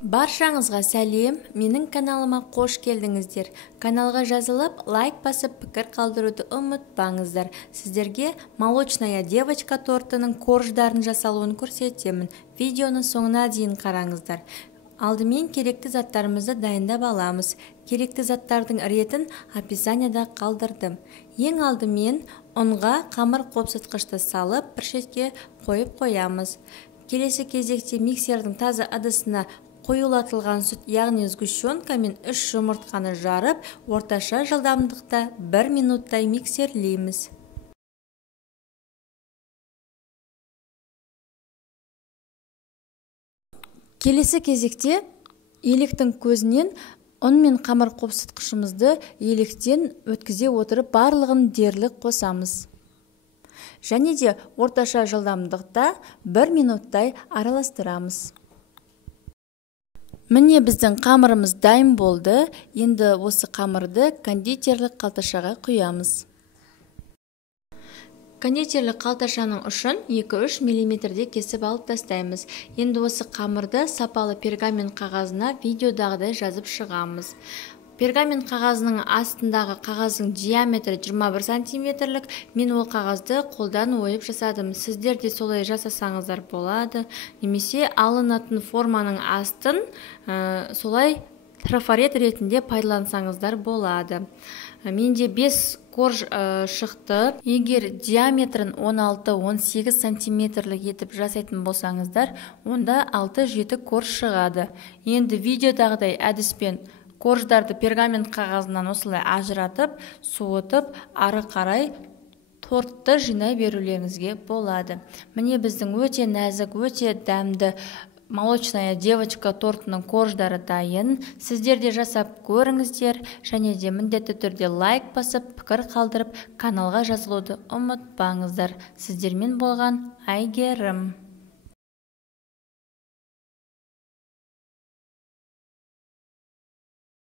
Баршаңызға сәлем, менің каналыма қош келдіңіздер. Каналға жазылып, лайк басып, пікір қалдыруды ұмытпаңыздар. Сіздерге молочная девочка тортының корждарын жасалуын көрсетемін. Видеоны соңына дейін қараңыздар. Алдымен керекті заттарымызды дайындап аламыз. Керекті заттардың ретін описанияда қалдырдым. Ең алдымен ұнға қамыр қопсытқышты салып, бір шетке қойып қоямыз. Келесі кезекте миксердің таза ыдысына қоюлатылған сүт, яғни сгущенка мен 3 жұмыртқаны жарып, орташа жылдамдықта 1 минуттай миксерлейміз. Келесі кезекте електің көзінен ұн мен қамыр қопсытқышымызды електен өткізе отырып барлығын дерлік қосамыз. Және де орташа жылдамдықта 1 минуттай араластырамыз. Міне біздің қамырымыз дайын болды. Енді осы қамырды кондитерлік қалташаға құямыз. Кондитерлік қалташаның ұшын 2-3 мм кесіп алып тастаймыз. Енді осы қамырды сапалы пергамент қағазына видеодағыдай жазып шығамыз. Пергамент қағазының астындағы қағаздың диаметрі 21 сантиметрлік. Мен ол қағазды қолдан ойып жасадым. Сіздер де солай жасасаңыздар болады. Немесе алынатын форманың астын солай трафарет ретінде пайдалансаңыздар болады. Менде 5 корж шықты. Егер диаметрін 16-18 сантиметрлік етіп жасайтын болсаңыздар, онда 6-7 корж шығады. Енді видеодағыдай әдіспен корждарды пергамент қағазынан осылай ажыратып, суытып, ары қарай тортты жинай берулеріңізге болады. Міне біздің өте нәзік, өте дәмді молочная девочка тортының корждары дайын. Сіздер де жасап көріңіздер, және де міндетті түрде лайк басып, пікір қалдырып, каналға жазылуды ұмытпаңыздар. Сіздермен болған Айгерім.